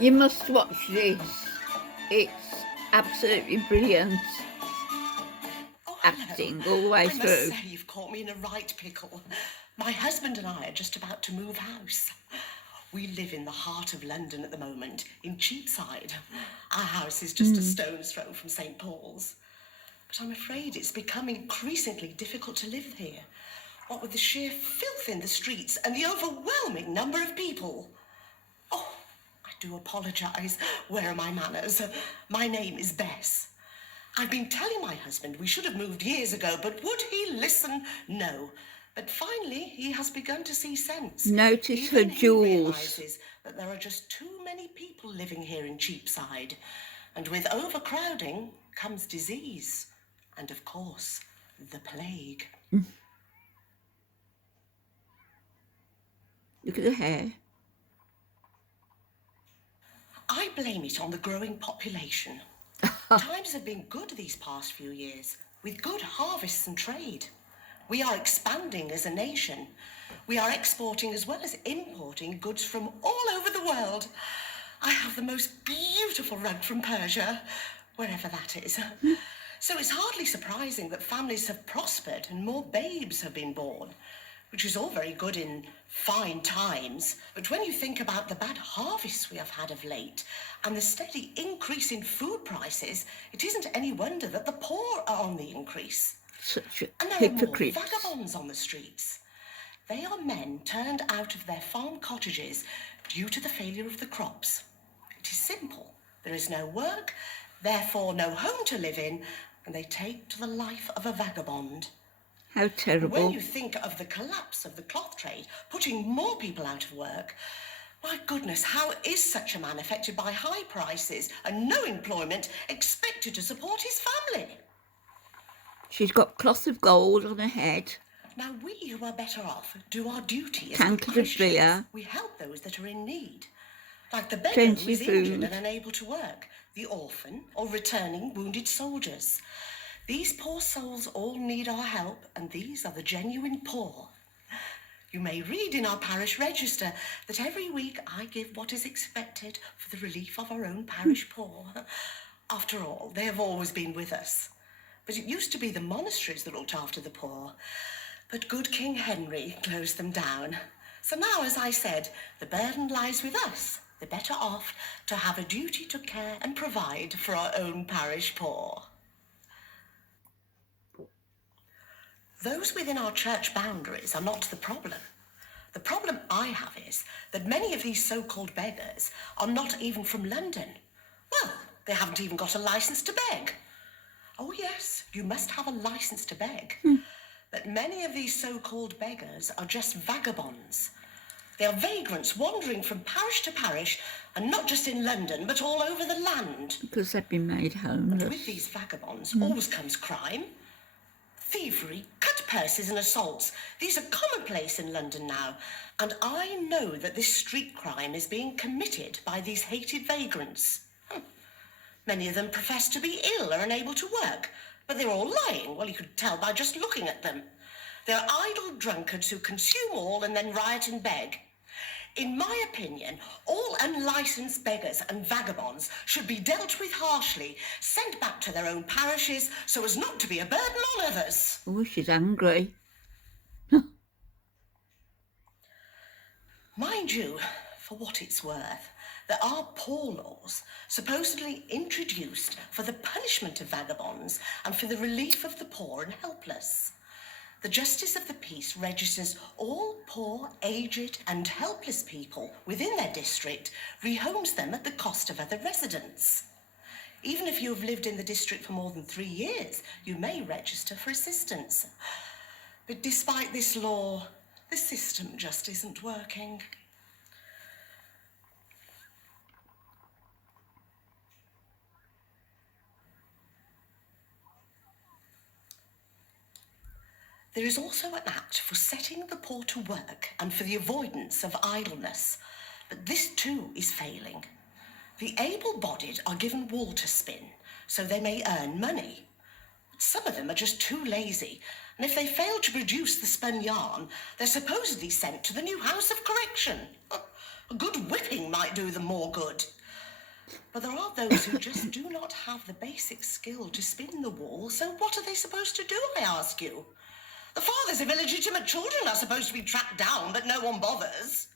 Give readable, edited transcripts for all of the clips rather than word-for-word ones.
You must watch this. It's absolutely brilliant. Oh, Acting hello. all the way I must through. say you've caught me in a right pickle. My husband and I are just about to move house. We live in the heart of London at the moment, in Cheapside. Our house is just a stone's throw from St. Paul's. But I'm afraid it's become increasingly difficult to live here. What with the sheer filth in the streets and the overwhelming number of people. Oh, I do apologise. Where are my manners? My name is Bess. I've been telling my husband we should have moved years ago, but would he listen? No. But finally, he has begun to see sense. Notice her Even he jewels. realises that there are just too many people living here in Cheapside. And with overcrowding comes disease. And of course, the plague. Look at the hair. I blame it on the growing population. Times have been good these past few years, with good harvests and trade. We are expanding as a nation. We are exporting as well as importing goods from all over the world. I have the most beautiful rug from Persia, wherever that is. So it's hardly surprising that families have prospered and more babes have been born, which is all very good in fine times. But when you think about the bad harvests we have had of late and the steady increase in food prices, it isn't any wonder that the poor are on the increase. Such And there hypocrites. are more vagabonds on the streets. They are men turned out of their farm cottages due to the failure of the crops. It is simple. There is no work, therefore no home to live in, and they take to the life of a vagabond. How terrible. When you think of the collapse of the cloth trade, putting more people out of work, my goodness, how is such a man affected by high prices and no employment expected to support his family? She's got cloth of gold on her head. Now, we who are better off do our duty as Tankard good of Christians. beer. We help those that are in need. Like the beggar Plenty who is of injured food. and unable to work, the orphan or returning wounded soldiers. These poor souls all need our help, and these are the genuine poor. You may read in our parish register that every week I give what is expected for the relief of our own parish poor. After all, they have always been with us. But it used to be the monasteries that looked after the poor. But good King Henry closed them down. So now, as I said, the burden lies with us, the better off, to have a duty to care and provide for our own parish poor. Those within our church boundaries are not the problem. The problem I have is that many of these so-called beggars are not even from London. Well, they haven't even got a licence to beg. Oh yes, you must have a licence to beg. But many of these so-called beggars are just vagabonds. They are vagrants wandering from parish to parish, and not just in London, but all over the land. Because they've been made And with homeless. these vagabonds always comes crime. Thievery, cut purses and assaults. These are commonplace in London now. And I know that this street crime is being committed by these hated vagrants. Many of them profess to be ill or unable to work, but they're all lying. Well, you could tell by just looking at them. They're idle drunkards who consume all and then riot and beg. In my opinion, all unlicensed beggars and vagabonds should be dealt with harshly, sent back to their own parishes so as not to be a burden on others. Oh, she's angry. Mind you, for what it's worth, there are poor laws supposedly introduced for the punishment of vagabonds and for the relief of the poor and helpless. The Justice of the Peace registers all poor, aged and helpless people within their district, rehomes them at the cost of other residents. Even if you have lived in the district for more than 3 years, you may register for assistance. But despite this law, the system just isn't working. There is also an act for setting the poor to work and for the avoidance of idleness, but this too is failing. The able-bodied are given wool to spin, so they may earn money. But some of them are just too lazy, and if they fail to produce the spun yarn, they're supposedly sent to the new House of Correction. A good whipping might do them more good. But there are those who just do not have the basic skill to spin the wool, so what are they supposed to do, I ask you? The fathers of illegitimate children are supposed to be tracked down, but no one bothers.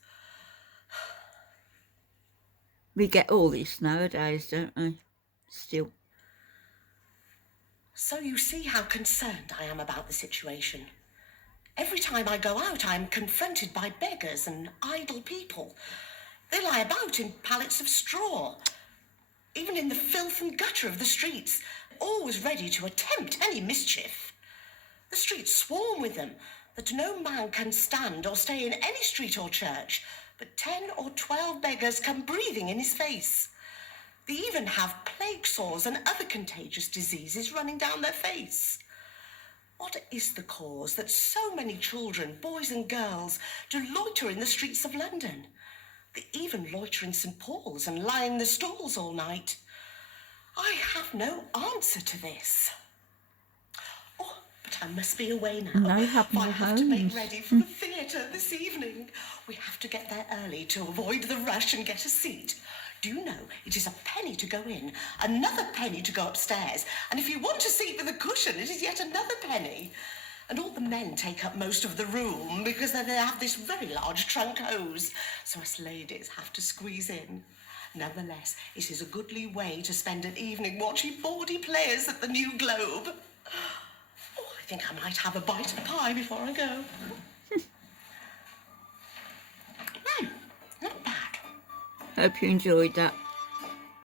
We get all this nowadays, don't we? Still. So you see how concerned I am about the situation. Every time I go out, I'm confronted by beggars and idle people. They lie about in pallets of straw, even in the filth and gutter of the streets, always ready to attempt any mischief. The streets swarm with them, that no man can stand or stay in any street or church, but 10 or 12 beggars come breathing in his face. They even have plague sores and other contagious diseases running down their face. What is the cause that so many children, boys and girls, do loiter in the streets of London? They even loiter in St. Paul's and lie in the stalls all night. I have no answer to this. Oh, but I must be away now. No, you have for I no have to make homes. ready for the theatre this evening. We have to get there early to avoid the rush and get a seat. Do you know, it is a penny to go in, another penny to go upstairs, and if you want a seat with a cushion, it is yet another penny. And all the men take up most of the room because they have this very large trunk hose, so us ladies have to squeeze in. Nevertheless, it is a goodly way to spend an evening watching bawdy players at the New Globe. Oh, I think I might have a bite of pie before I go. Not bad. Hope you enjoyed that.